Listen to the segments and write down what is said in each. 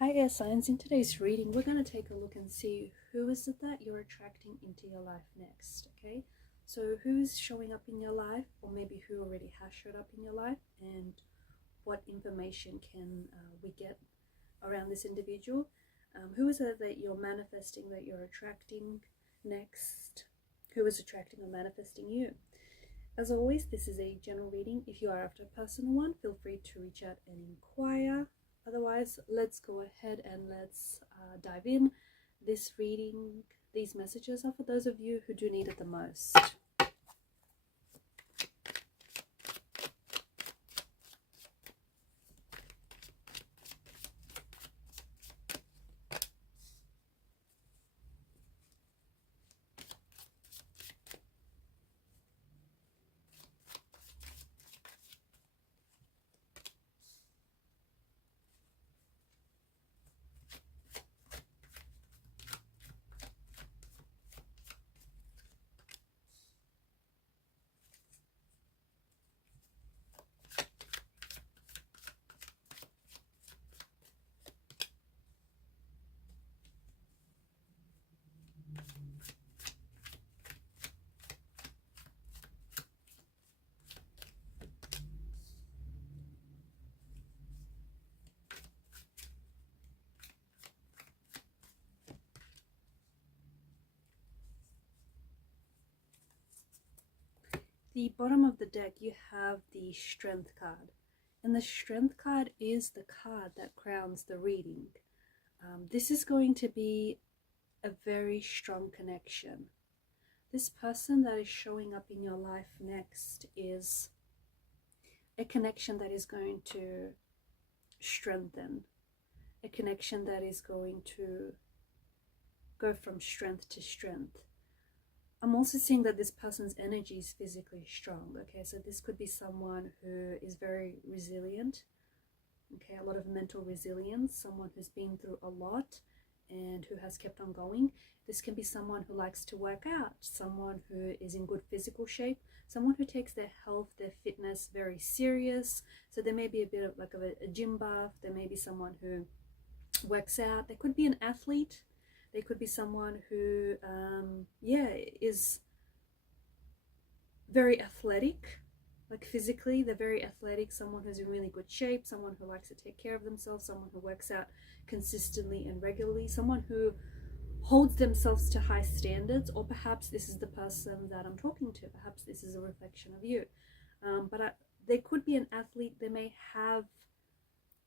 Hi air signs, in today's reading we're going to take a look and see who is it that you're attracting into your life next. Okay, so who's showing up in your life, or maybe who already has showed up in your life, and what information can we get around this individual. Who is it that you're manifesting, that you're attracting next? Who is attracting or manifesting you? As always, this is a general reading. If you are after a personal one, feel free to reach out and inquire. Otherwise, let's go ahead and let's dive in. This reading, these messages are for those of you who do need it the most. The bottom of the deck, you have the Strength card. And the Strength card is the card that crowns the reading. This is going to be a very strong connection. This person that is showing up in your life next is a connection that is going to strengthen. A connection that is going to go from strength to strength. I'm also seeing that this person's energy is physically strong. Okay, so this could be someone who is very resilient. Okay, a lot of mental resilience, someone who's been through a lot and who has kept on going. This can be someone who likes to work out, someone who is in good physical shape, someone who takes their health, their fitness very serious. So there may be a bit of like a gym buff. There may be someone who works out. There could be an athlete. There could be someone who, is very athletic, like physically, they're very athletic, someone who's in really good shape, someone who likes to take care of themselves, someone who works out consistently and regularly, someone who holds themselves to high standards, or perhaps this is the person that I'm talking to, perhaps this is a reflection of you. There could be an athlete, they may have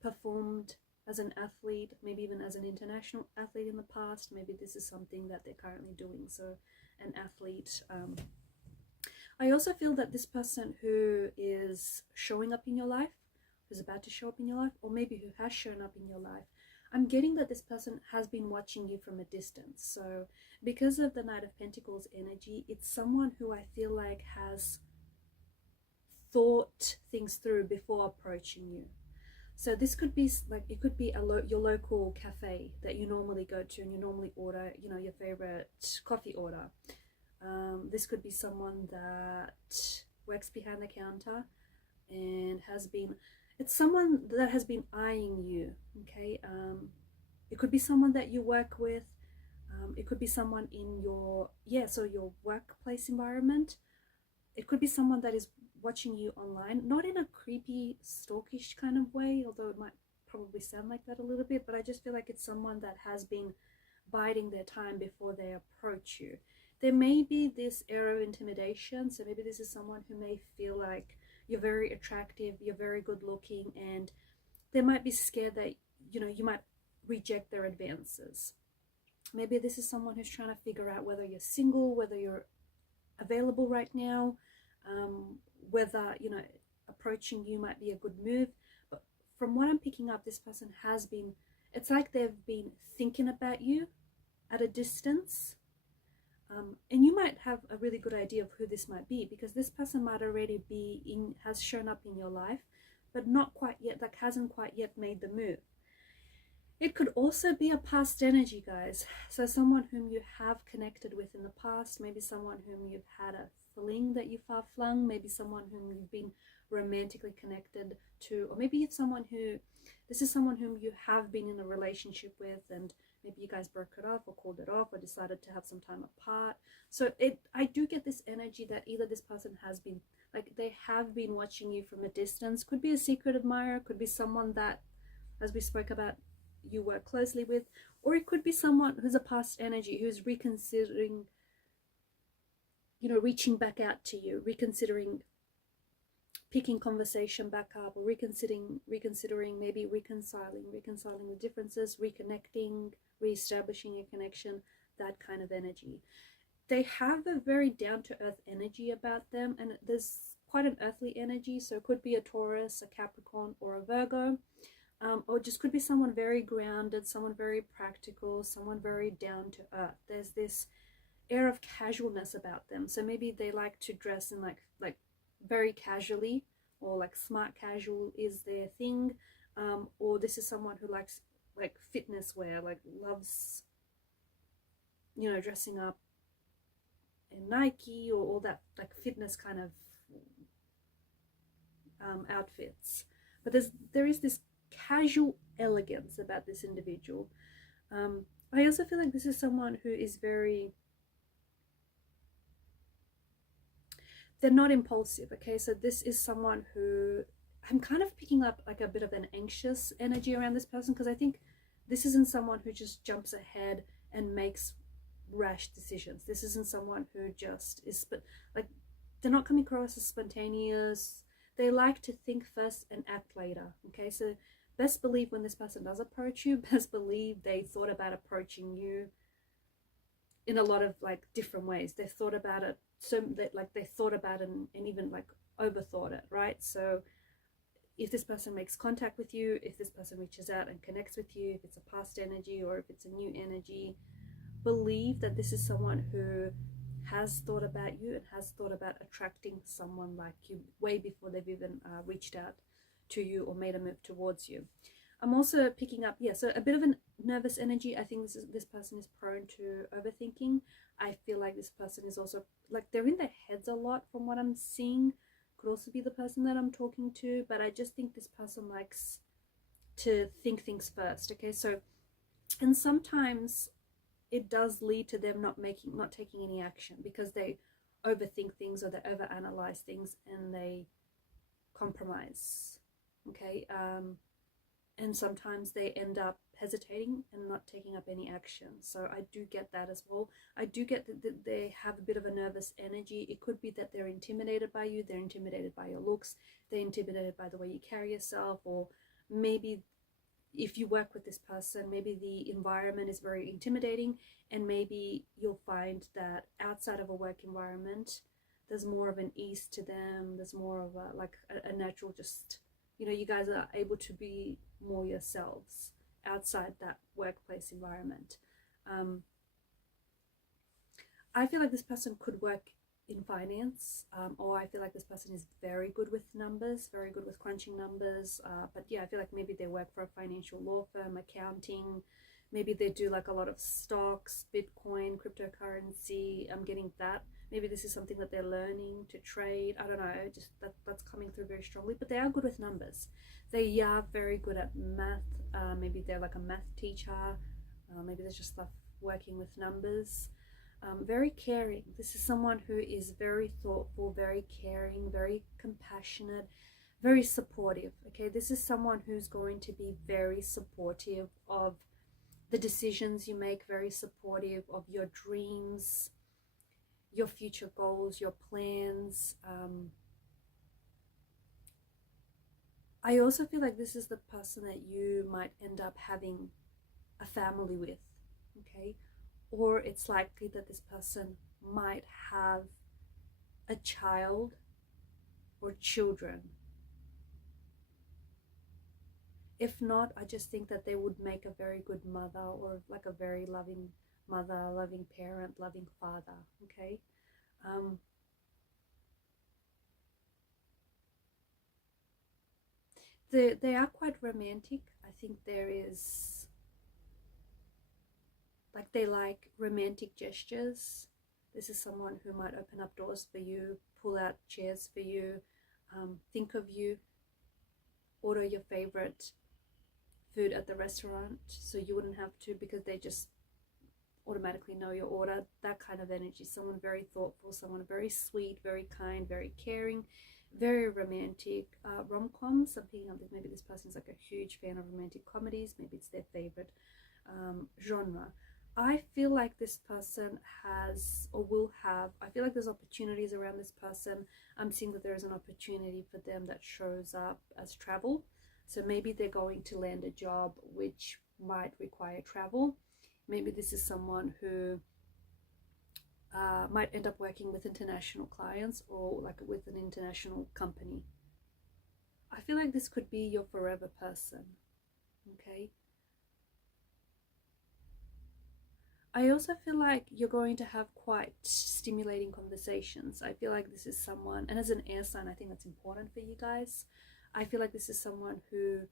performed as an athlete, maybe even as an international athlete in the past. Maybe this is something that they're currently doing, so an athlete. I also feel that this person who is showing up in your life, who's about to show up in your life, or maybe who has shown up in your life, I'm getting that this person has been watching you from a distance. So because of the Knight of Pentacles energy, it's someone who I feel like has thought things through before approaching you. So this could be like, it could be your local cafe that you normally go to and you normally order, your favorite coffee order. This could be someone that works behind the counter and it's someone that has been eyeing you, okay? It could be someone that you work with. It could be someone in your workplace environment. It could be someone that is watching you online, not in a creepy, stalkish kind of way, although it might probably sound like that a little bit, but I just feel like it's someone that has been biding their time before they approach you. There may be this air of intimidation, so maybe this is someone who may feel like you're very attractive, you're very good looking, and they might be scared that you might reject their advances. Maybe this is someone who's trying to figure out whether you're single, whether you're available right now, whether approaching you might be a good move. But from what I'm picking up, this person has been, it's like they've been thinking about you at a distance, and you might have a really good idea of who this might be, because this person might already has shown up in your life, but not quite yet, like hasn't quite yet made the move. It could also be a past energy, guys. So someone whom you have connected with in the past, maybe someone whom you've had a fling that you far flung, maybe someone whom you've been romantically connected to, or maybe it's someone who, this is someone whom you have been in a relationship with, and maybe you guys broke it off or called it off or decided to have some time apart. So I do get this energy that either this person has been, like, they have been watching you from a distance. Could be a secret admirer, could be someone that, as we spoke about, you work closely with, or it could be someone who's a past energy who's reconsidering, you know, reaching back out to you, reconsidering picking conversation back up, or reconsidering maybe reconciling the differences, reconnecting, reestablishing a connection, that kind of energy. They have a very down-to-earth energy about them, and there's quite an earthly energy, so it could be a Taurus, a Capricorn, or a Virgo, or just could be someone very grounded, someone very practical, someone very down-to-earth. There's this air of casualness about them, so maybe they like to dress in like very casually, or like smart casual is their thing, or this is someone who likes like fitness wear, like loves, you know, dressing up in Nike or all that like fitness kind of outfits. But there is this casual elegance about this individual. I also feel like this is someone who is very, they're not impulsive, okay? So this is someone who, I'm kind of picking up like a bit of an anxious energy around this person, because I think this isn't someone who just jumps ahead and makes rash decisions. This isn't someone who just is, but like, they're not coming across as spontaneous. They like to think first and act later, okay? So best believe when this person does approach you, best believe they thought about approaching you in a lot of like different ways. They've thought about it, so that like they thought about it and even like overthought it, right? So if this person makes contact with you, if this person reaches out and connects with you, if it's a past energy or if it's a new energy, believe that this is someone who has thought about you and has thought about attracting someone like you way before they've even reached out to you or made a move towards you. I'm also picking up, yeah, so a bit of a nervous energy. I think this person is prone to overthinking. I feel like this person is also, like, they're in their heads a lot from what I'm seeing. Could also be the person that I'm talking to, but I just think this person likes to think things first, okay? So, and sometimes it does lead to them not taking any action because they overthink things or they overanalyze things and they compromise, okay? And sometimes they end up hesitating and not taking up any action. So I do get that as well. I do get that they have a bit of a nervous energy. It could be that they're intimidated by you, they're intimidated by your looks, they're intimidated by the way you carry yourself, or maybe if you work with this person, maybe the environment is very intimidating, and maybe you'll find that outside of a work environment, there's more of an ease to them, there's more of a natural, just, you know, you guys are able to be more yourselves outside that workplace environment. I feel like this person could work in finance, or I feel like this person is very good with numbers, very good with crunching numbers, but yeah, I feel like maybe they work for a financial law firm, accounting, maybe they do like a lot of stocks, Bitcoin, cryptocurrency. I'm getting that. Maybe this is something that they're learning to trade. I don't know, just that's coming through very strongly. But they are good with numbers. They are very good at math. Maybe they're like a math teacher. Maybe they just love working with numbers. Very caring. This is someone who is very thoughtful, very caring, very compassionate, very supportive. Okay, this is someone who's going to be very supportive of the decisions you make, very supportive of your dreams, your future goals, your plans. I also feel like this is the person that you might end up having a family with, okay? Or it's likely that this person might have a child or children. If not, I just think that they would make a very good mother, or like a very loving mother, loving parent, loving father, okay? They are quite romantic. I think there is, like, they like romantic gestures. This is someone who might open up doors for you, pull out chairs for you, think of you, order your favorite food at the restaurant so you wouldn't have to, because they just automatically know your order. That kind of energy. Someone very thoughtful, someone very sweet, very kind, very caring, very romantic. Rom-coms, I'm thinking of this, maybe this person's like a huge fan of romantic comedies, maybe it's their favorite genre. I feel like this person has or will have, I feel like there's opportunities around this person. I'm seeing that there is an opportunity for them that shows up as travel. So maybe they're going to land a job which might require travel. Maybe this is someone who might end up working with international clients or like with an international company. I feel like this could be your forever person, okay? I also feel like you're going to have quite stimulating conversations. I feel like this is someone, and as an air sign, I think that's important for you guys. I feel like this is someone who,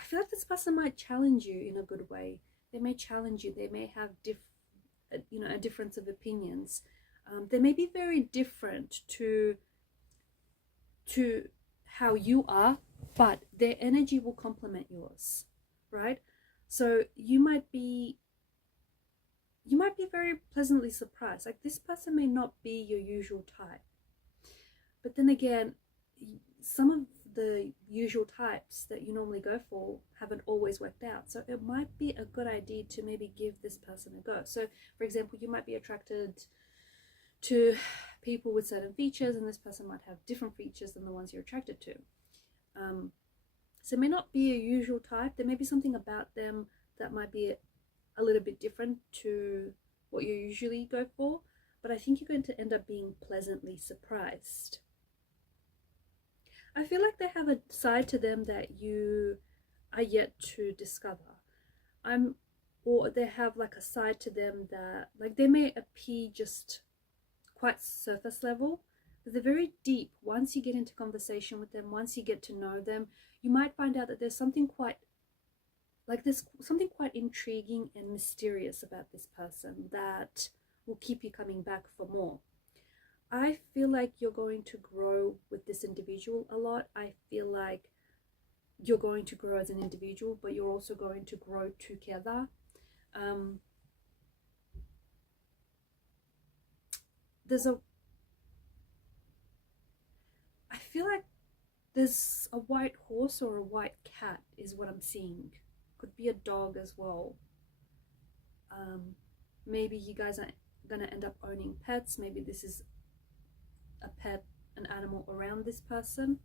I feel like this person might challenge you in a good way. They may challenge you. They may have a difference of opinions. They may be very different to how you are, but their energy will complement yours, right? So you might be very pleasantly surprised. Like, this person may not be your usual type, but then again, some of the usual types that you normally go for haven't always worked out. So it might be a good idea to maybe give this person a go. So for example, you might be attracted to people with certain features, and this person might have different features than the ones you're attracted to. So it may not be a usual type. There may be something about them that might be a little bit different to what you usually go for, but I think you're going to end up being pleasantly surprised. I feel like they have a side to them that you are yet to discover. Or they have like a side to them that, like, they may appear just quite surface level, but they're very deep. Once you get into conversation with them, once you get to know them, you might find out that there's something quite intriguing and mysterious about this person that will keep you coming back for more. I feel like you're going to grow with this individual a lot. I feel like you're going to grow as an individual, but you're also going to grow together. I feel like there's a white horse or a white cat is what I'm seeing. Could be a dog as well. Maybe you guys are gonna end up owning pets. Maybe this is a pet, an animal around this person.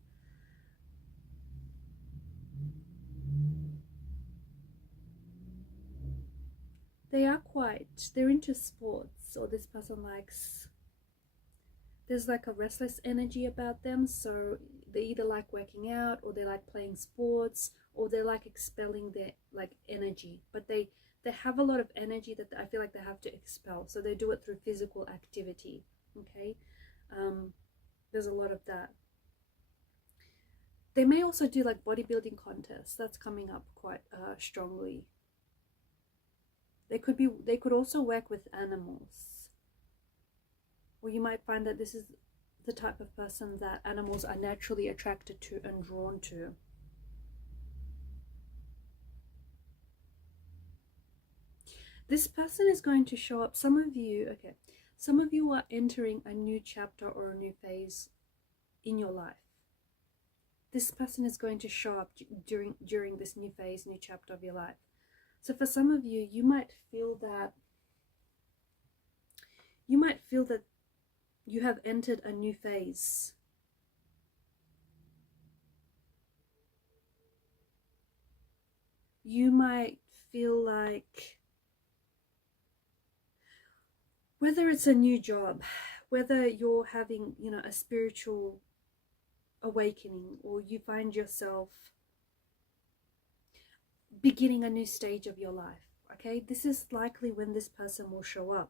They're into sports, or this person likes, there's like a restless energy about them. So they either like working out, or they like playing sports, or they like expelling their like energy, but they have a lot of energy that I feel like they have to expel. So they do it through physical activity, okay? There's a lot of that. They may also do like bodybuilding contests. That's coming up quite strongly. They could also work with animals, or you might find that this is the type of person that animals are naturally attracted to and drawn to. This person is going to show up. Some of you are entering a new chapter or a new phase in your life. This person is going to show up during this new phase, new chapter of your life. So for some of you, you might feel that you have entered a new phase. You might feel like, whether it's a new job, whether you're having, a spiritual awakening, or you find yourself beginning a new stage of your life, okay? This is likely when this person will show up.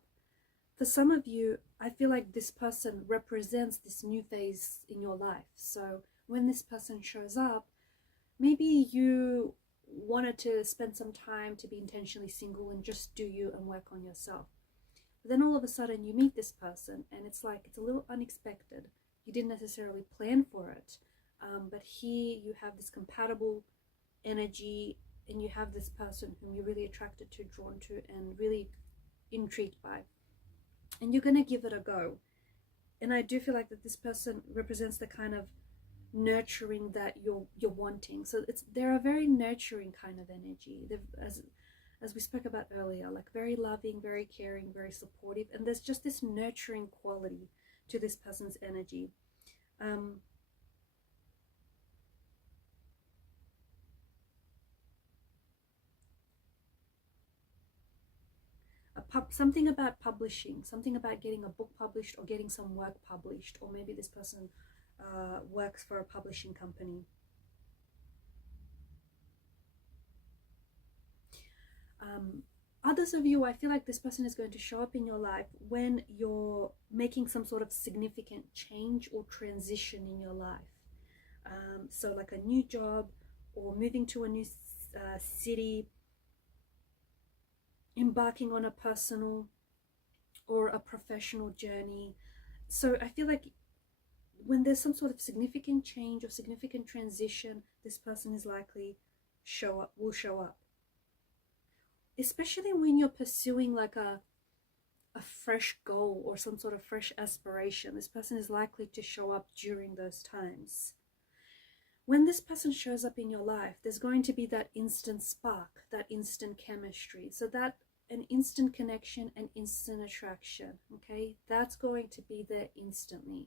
For some of you, I feel like this person represents this new phase in your life. So when this person shows up, maybe you wanted to spend some time to be intentionally single and just do you and work on yourself. But then all of a sudden you meet this person and it's like it's a little unexpected. You didn't necessarily plan for it, but here you have this compatible energy, and you have this person whom you're really attracted to, drawn to, and really intrigued by, and you're going to give it a go. And I do feel like that this person represents the kind of nurturing that you're wanting. So they're a very nurturing kind of energy. As we spoke about earlier, like very loving, very caring, very supportive, and there's just this nurturing quality to this person's energy. Something about publishing, something about getting a book published or getting some work published, or maybe this person works for a publishing company. Others of you, I feel like this person is going to show up in your life when you're making some sort of significant change or transition in your life. So like a new job, or moving to a new city, embarking on a personal or a professional journey. So I feel like when there's some sort of significant change or significant transition, this person is likely will show up. Especially when you're pursuing like a fresh goal or some sort of fresh aspiration, this person is likely to show up during those times. When this person shows up in your life, there's going to be that instant spark, that instant chemistry. So that an instant connection and instant attraction, okay? That's going to be there instantly.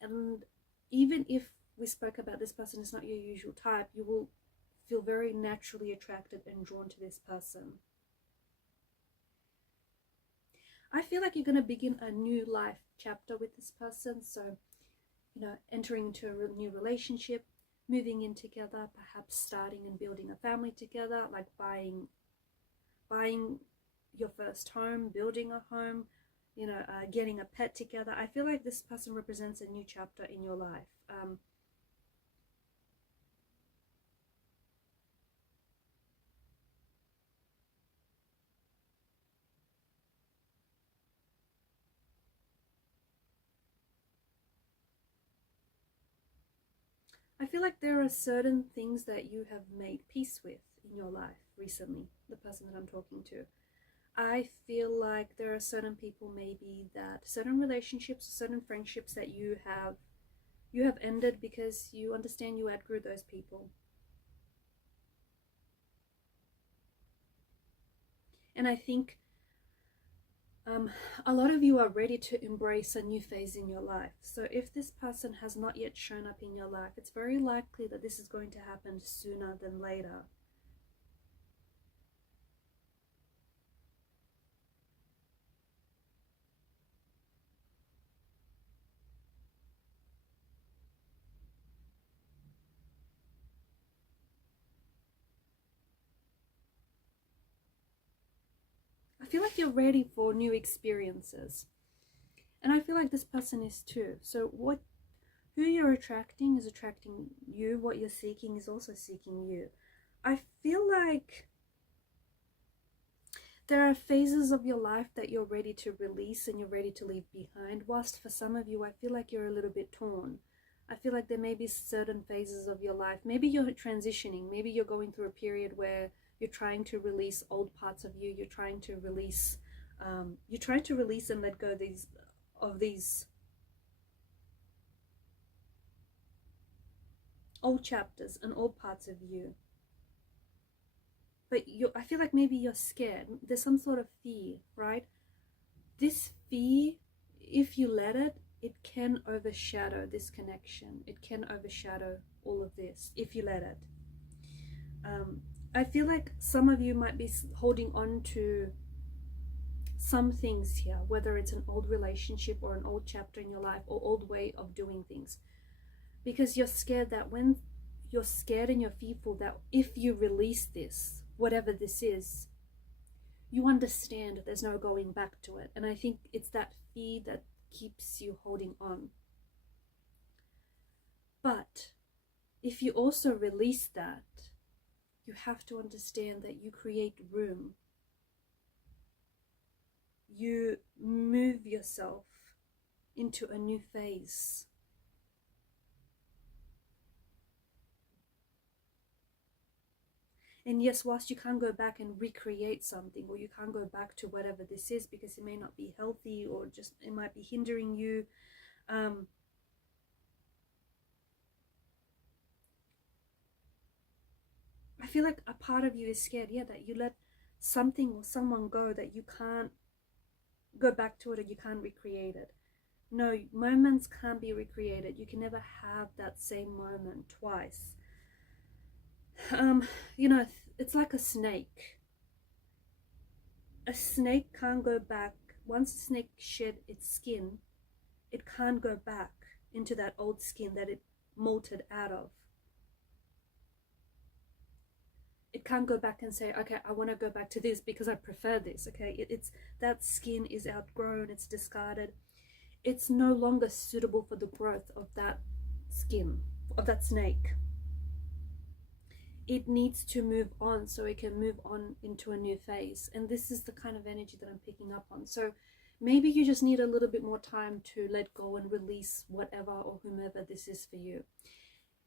And even if we spoke about this person is not your usual type, you will feel very naturally attracted and drawn to this person. I feel like you're going to begin a new life chapter with this person. So, entering into a new relationship, moving in together, perhaps starting and building a family together, like buying your first home, building a home, getting a pet together. I feel like this person represents a new chapter in your life. I feel like there are certain things that you have made peace with in your life recently, the person that I'm talking to. I feel like there are certain people, maybe that certain relationships, certain friendships that you have ended because you understand you outgrew those people. And I think a lot of you are ready to embrace a new phase in your life. So if this person has not yet shown up in your life, it's very likely that this is going to happen sooner than later. I feel like you're ready for new experiences. And I feel like this person is too. So who you're attracting is attracting you. What you're seeking is also seeking you. I feel like there are phases of your life that you're ready to release and you're ready to leave behind. Whilst for some of you, I feel like you're a little bit torn. I feel like there may be certain phases of your life. Maybe you're transitioning. Maybe you're going through a period where you're trying to release old parts of you. You're trying to release and let go of these old chapters and old parts of you. But I feel like maybe you're scared. There's some sort of fear, right? This fear, if you let it, it can overshadow this connection. It can overshadow all of this if you let it. I feel like some of you might be holding on to some things here, whether it's an old relationship or an old chapter in your life or old way of doing things, because you're scared that when you're scared and you're fearful that if you release this, whatever this is, you understand there's no going back to it. And I think it's that fear that keeps you holding on. But if you also release that, you have to understand that you create room. you move yourself into a new phase. And yes, whilst you can't go back and recreate something, or you can't go back to whatever this is because it may not be healthy, or just it might be hindering you, I feel like a part of you is scared, yeah, that you let something or someone go, that you can't go back to it, or you can't recreate it. No, moments can't be recreated. You can never have that same moment twice. You know, it's like a snake. A snake can't go back. Once a snake shed its skin, it can't go back into that old skin that it molted out of. It can't go back and say, okay, I want to go back to this because I prefer this. Okay, it's that skin is outgrown, it's discarded. It's no longer suitable for the growth of that skin, of that snake. It needs to move on so it can move on into a new phase. And this is the kind of energy that I'm picking up on. So maybe you just need a little bit more time to let go and release whatever or whomever this is for you.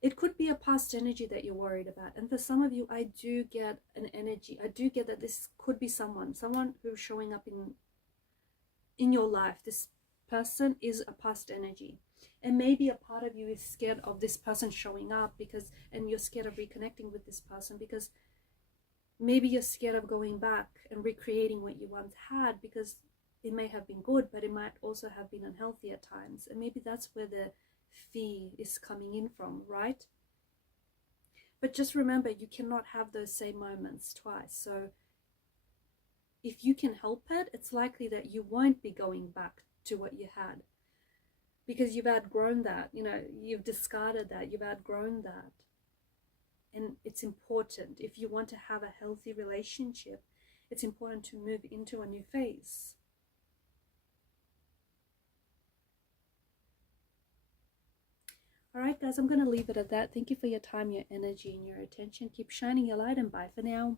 It could be a past energy that you're worried about. And for some of you, I do get an energy. I do get that this could be someone who's showing up in your life. This person is a past energy. And maybe a part of you is scared of this person showing up and you're scared of reconnecting with this person because maybe you're scared of going back and recreating what you once had, because it may have been good, but it might also have been unhealthy at times. And maybe that's where the fear is coming in from, right? But just remember, you cannot have those same moments twice. So if you can help it, it's likely that you won't be going back to what you had, because you've outgrown that, you know, you've discarded that, you've outgrown that. And it's important, if you want to have a healthy relationship, it's important to move into a new phase. All right, guys, I'm going to leave it at that. Thank you for your time, your energy, and your attention. Keep shining your light, and bye for now.